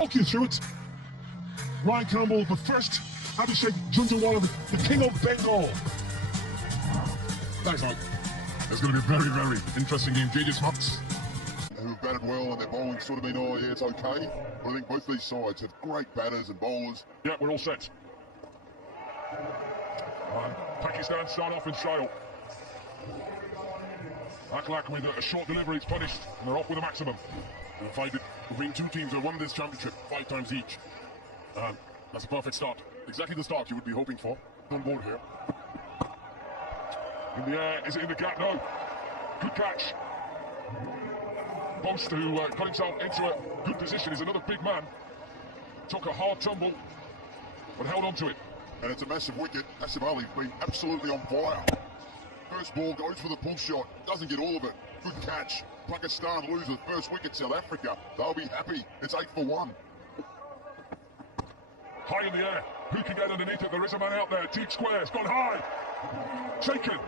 Walk you through it. Ryan Campbell, but first, Abhishek Jhunjhunwala, the king of Bengal. Thanks, Mike. It's going to be a very, very interesting game. JJ Smuts, who have batted well, and their bowling's sort of been, oh yeah, it's okay. But I think both these sides have great batters and bowlers. Yeah, we're all set. Pakistan start off in trail. Akhlaq with a short delivery, it's punished, and they're off with a maximum. Between two teams who have won this championship 5 times each. That's a perfect start. Exactly the start you would be hoping for on board here. In the air, is it in the gap? No. Good catch. Bost, who got himself into a good position, is another big man. Took a hard tumble, but held on to it. And it's a massive wicket. Asif Ali's been absolutely on fire. First ball goes for the pull shot, doesn't get all of it. Good catch. Pakistan loses first wicket. South Africa, they'll be happy. It's 8 for 1. High in the air. Who can get underneath it? There is a man out there. Deep square. It's gone high. Taken.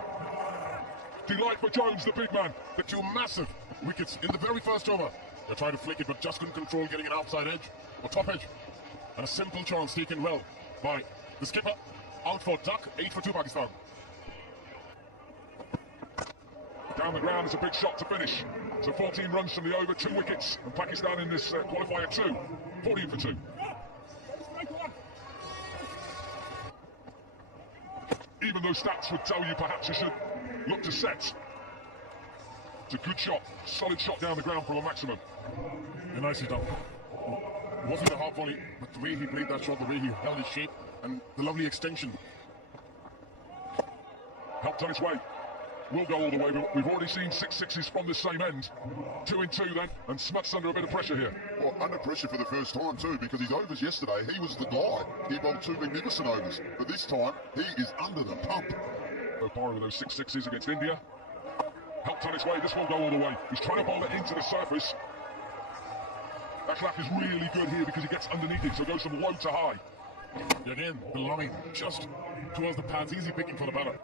Delight for Jones, the big man. The 2 massive wickets in the very first over. They tried to flick it, but just couldn't control getting an outside edge or top edge. And a simple chance taken well by the skipper. Out for duck. 8 for 2 Pakistan. Down the ground is a big shot to finish. So 14 runs from the over, 2 wickets. And Pakistan in this qualifier 2. 14 for 2. Even though stats would tell you perhaps you should look to set. It's a good shot, solid shot down the ground from a maximum. And nicely done. It wasn't a hard volley, but the way he played that shot, the way he held his shape, and the lovely extension. Helped on its way. Will go all the way, but we've already seen 6 sixes from the same end. 2 in 2 then, and Smuts under a bit of pressure here. Well, under pressure for the first time too, because his overs yesterday, he was the guy. He bowled 2 magnificent overs, but this time, he is under the pump. Bopara with those 6 sixes against India. Helped on its way, this will go all the way. He's trying to bowl it into the surface. Akhlaq is really good here because he gets underneath it, so it goes from low to high. Again, belonging just towards the pads, easy picking for the batter.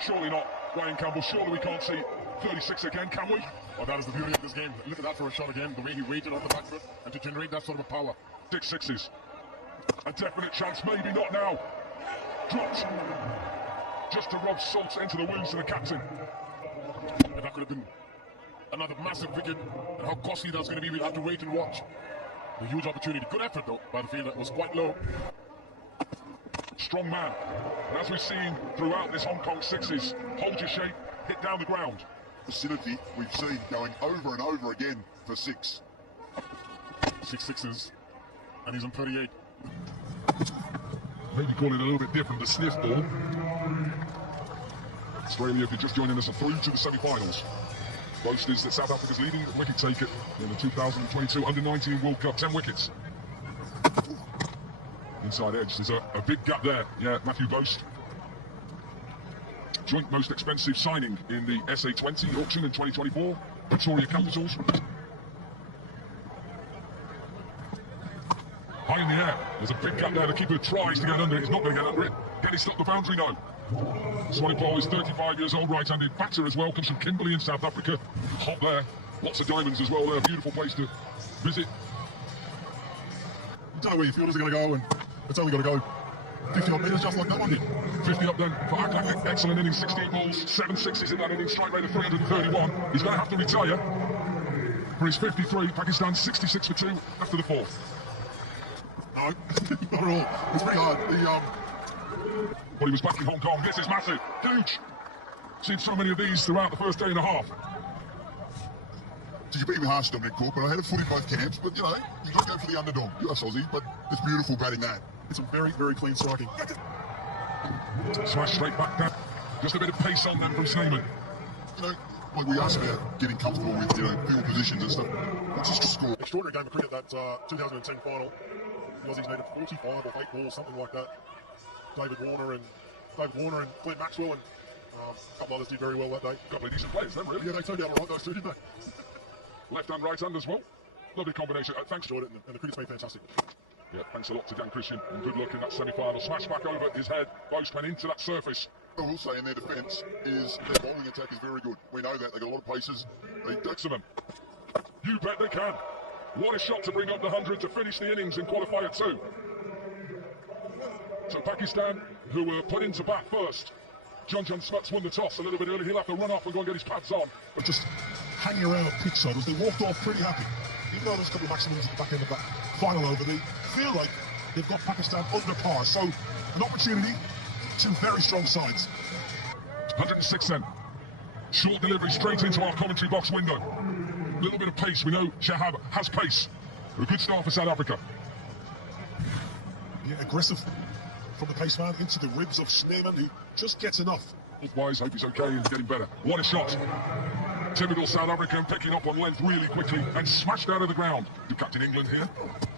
Surely not, Ryan Campbell. Surely we can't see 36 again, can we? Oh, that is the beauty of this game. Look at that for a shot again, the way he waited on the back foot and to generate that sort of a power. 6 sixes. A definite chance, maybe not now. Dropped. Just to rub salt into the wounds of the captain. And that could have been another massive wicket, and how costly that's going to be, we'll have to wait and watch. A huge opportunity. Good effort though by the field, that was quite low. Strong man, and as we've seen throughout this Hong Kong sixes, hold your shape, hit down the ground. Facility we've seen going over and over again for 6. 6 sixes, and he's on 38. Maybe call it a little bit different, the sniff ball. Australia, if you're just joining us, are through to the semi-finals. Boast is that South Africa's leading wicket taker in the 2022 Under-19 World Cup, 10 wickets. Inside edge, there's a big gap there. Yeah, Matthew Boast. Joint most expensive signing in the SA20 auction in 2024. Victoria Capitals. High in the air. There's a big gap there. The keeper tries to get under it. He's not going to get under it. Can he stop the boundary? No. Swanepoel is 35 years old, right-handed batter as well. Comes from Kimberley in South Africa. Hot there. Lots of diamonds as well there. Beautiful place to visit. You don't know where your fielders are going to go, and it's only got to go 50 odd metres just like that one did. 50 up then for Akhlaq. Excellent innings, 16 balls, 7 sixes in that innings, strike rate of 331. He's going to have to retire for his 53. Pakistan 66 for 2 after the 4th. No, not at all. It's pretty hard. Well, he was back in Hong Kong. This is massive, huge. Seen so many of these throughout the first day and a half. So you're being harsh, Dominic Cook, but I had a foot in both camps. But, you know, you got to go for the underdog. You're us Aussie, but it's beautiful batting that. It's a very, very clean striking. Smash straight back down. Just a bit of pace on them from Sneeman. You know, like we asked about getting comfortable with, you know, field positions and stuff. What's his score? Extraordinary game of cricket, that 2010 final. The Aussies needed 45 or 8 balls, something like that. David Warner and Clint Maxwell and a couple others did very well that day. A couple of decent players then, really. Yeah, they turned out all right, those two, didn't they? Left and right hand as well. Lovely combination. Thanks, Enjoyed it, and the cricket's been fantastic. Yeah, thanks a lot to Dan Christian, and good luck in that semi-final. Smash back over his head. Boast went into that surface. What I will say in their defence is their bowling attack is very good. We know that. They've got a lot of paces. Excellent. You bet they can. What a shot to bring up the 100 to finish the innings in qualifier 2. So Pakistan, who were put into bat first. John Smuts won the toss a little bit early. He'll have to run up and go and get his pads on. But just hanging around pitch side as they walked off pretty happy. Even though there's a couple of maximums at the back end of that final over, they feel like they've got Pakistan under par. So an opportunity, two very strong sides. 106 then. Short delivery straight into our commentary box window. A little bit of pace. We know Shahab has pace. A good start for South Africa. Yeah, aggressive from the pace man into the ribs of Schneemann, who just gets enough. Wise, hope he's okay and getting better. What a shot. Typical South African, picking up on length really quickly and smashed out of the ground. The Captain England here.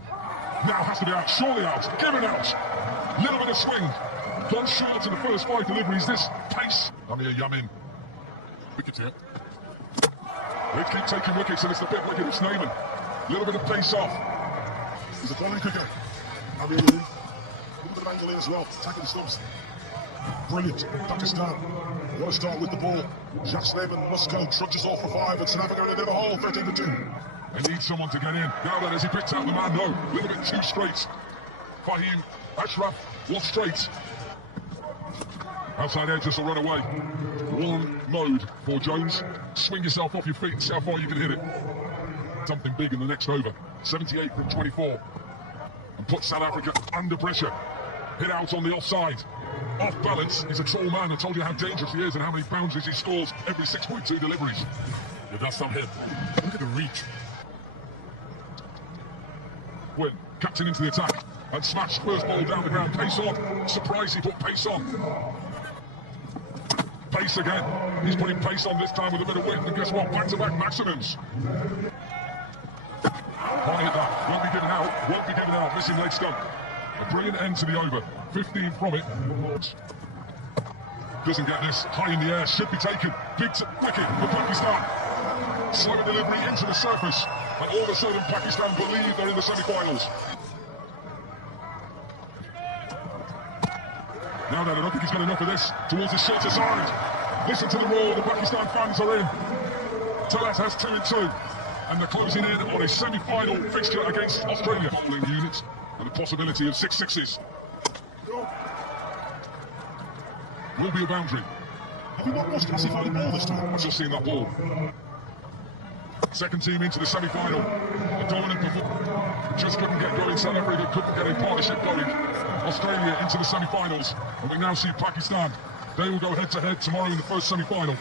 Now has to be out, surely out, give it out. Little bit of swing. Gone short in the first 5 deliveries. This pace. Amir Yamin. Wickets here. They keep taking wickets and it's the big wicket of Schneemann. Little bit of pace off. He's a bowling cricket. Amir Yamin. A little bit of angle in as well, attacking the stumps. Brilliant. Pakistan. What a start with the ball. Jacques Schneemann must go. Trudges off for 5 and South Africa in another hole, 13-2. They need someone to get in. Now then, as he picks out the man, no. A little bit too straight. Fahim Ashraf was straight. Outside edge, this will run away. One mode for Jones. Swing yourself off your feet and see how far you can hit it. Something big in the next over. 78 from 24. And put South Africa under pressure. Hit out on the offside. Off balance. He's a tall man. I told you how dangerous he is and how many boundaries he scores every 6.2 deliveries. Yeah, that's some hit. Look at the reach. Win. Captain into the attack. And smashed first ball down the ground. Pace on. Surprise, he put pace on. Pace again. He's putting pace on this time with a bit of width. And guess what? Back-to-back maximums. Can't hit that. Won't be given out. Won't be given out. Missing leg stump. A brilliant end to the over. 15 from it. Doesn't get this. High in the air. Should be taken. Big wicket for Pakistan. Slow delivery into the surface. And all of a sudden, Pakistan believe they're in the semi-finals. Now then, I don't think he's got enough of this. Towards the shorter side. Listen to the roar. The Pakistan fans are in. Talat has 2-2. And they're closing in on a semi-final fixture against Australia. Bowling units and the possibility of 6 sixes. Will be a boundary. Have you not watched Asif Ali ball this time? I've just seen that ball. Second team into the semi-final. A dominant performance. Just couldn't get going. South Africa couldn't get a partnership going. Australia into the semi-finals. And we now see Pakistan. They will go head-to-head tomorrow in the first semi-final.